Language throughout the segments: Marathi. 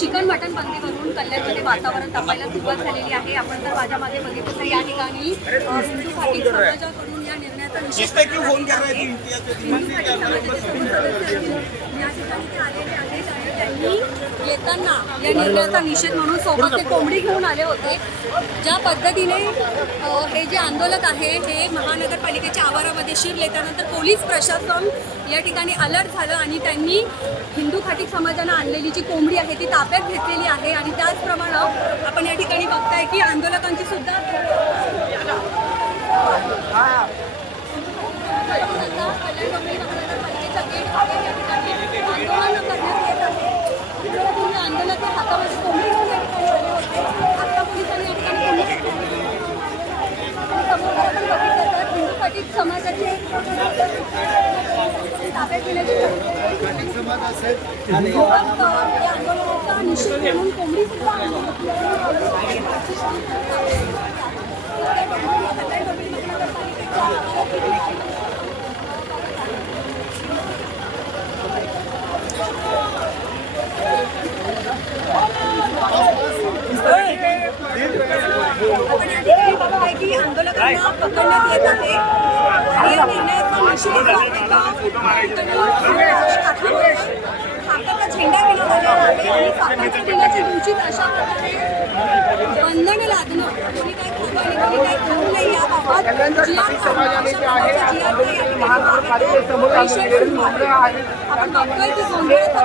चिकन मटन बंदीवरून कल्याणमध्ये वातावरण तापायला सुरुवात झालेली आहे. आपण जर माझ्या मागे बघितलं तर या ठिकाणी हिंदू घाटी समाजाकडून या निर्णयाचा निषेध या ठिकाणी ते आलेले आहेत आणि त्यांनी येताना या निर्णयाचा निषेध म्हणून सोबत ते कोंबडी घेऊन आले होते. ज्या पद्धतीने हे जे आंदोलक आहे हे महानगरपालिकेच्या आवारामध्ये शिरले त्यानंतर पोलीस प्रशासन या ठिकाणी अलर्ट झालं आणि त्यांनी हिंदू खाटीक समाजानं आणलेली जी कोंबडी आहे ती ताब्यात घेतलेली आहे. आणि त्याचप्रमाणे आपण या ठिकाणी बघताय की आंदोलकांची सुद्धा महानगरपालिकेच्या गेट बाहेर या ठिकाणी आंदोलन करण्यात येत आहे. आंदोलक हातामध्ये कोंबडी घेऊन या ठिकाणी आले होते. आता पोलिसांनी या ठिकाणी समोर आपण बघितलं तर हिंदू खाटीक समाजाचे ताब्यात घेण्याची आंदोलनाचा निषेध म्हणून कोंबडी सुद्धा आपण या ठिकाणी बघताय की आंदोलकांना पकडण्यात येत आहे आणि या निर्णयाचा निषेध हाताचा झेंडा घेण्यात आलेला आहे आणि स्वातंत्र्य दिनाच्या दिवशी अशा प्रकारे बंधन लादणं कोणी काय खाऊ आणि कोणी काय खाऊ नये याबाबत आपण बघतोय की गोंधळाचा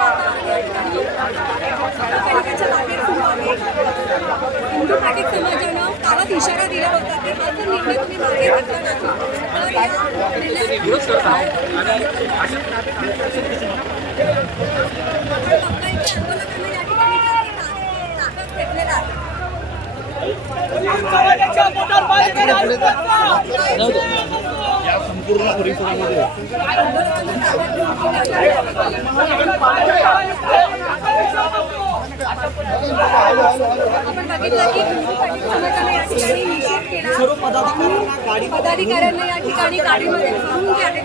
बाहेर सुरू आहे. हिंदू खाटीक समाजानं गावात इशारा दिला होता की हा जर निर्णय तुम्ही मागे घेतला या संपूर्ण परिसरामध्ये आपण बघितलं की हिंदू खाटीक समाजाने या ठिकाणी निषेध केला. पदाधिकाऱ्यांना या ठिकाणी गाडीमध्ये घेऊन गेले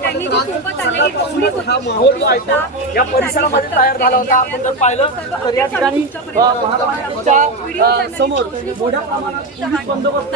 त्यांनी जी सोबत आलेली कोंबडी होती या परिसरामध्ये तयार झाला होता. आपण जर पाहिलं तर या ठिकाणी महापालिकेच्या समोर मोठ्या प्रमाणात पोलीस बंदोबस्त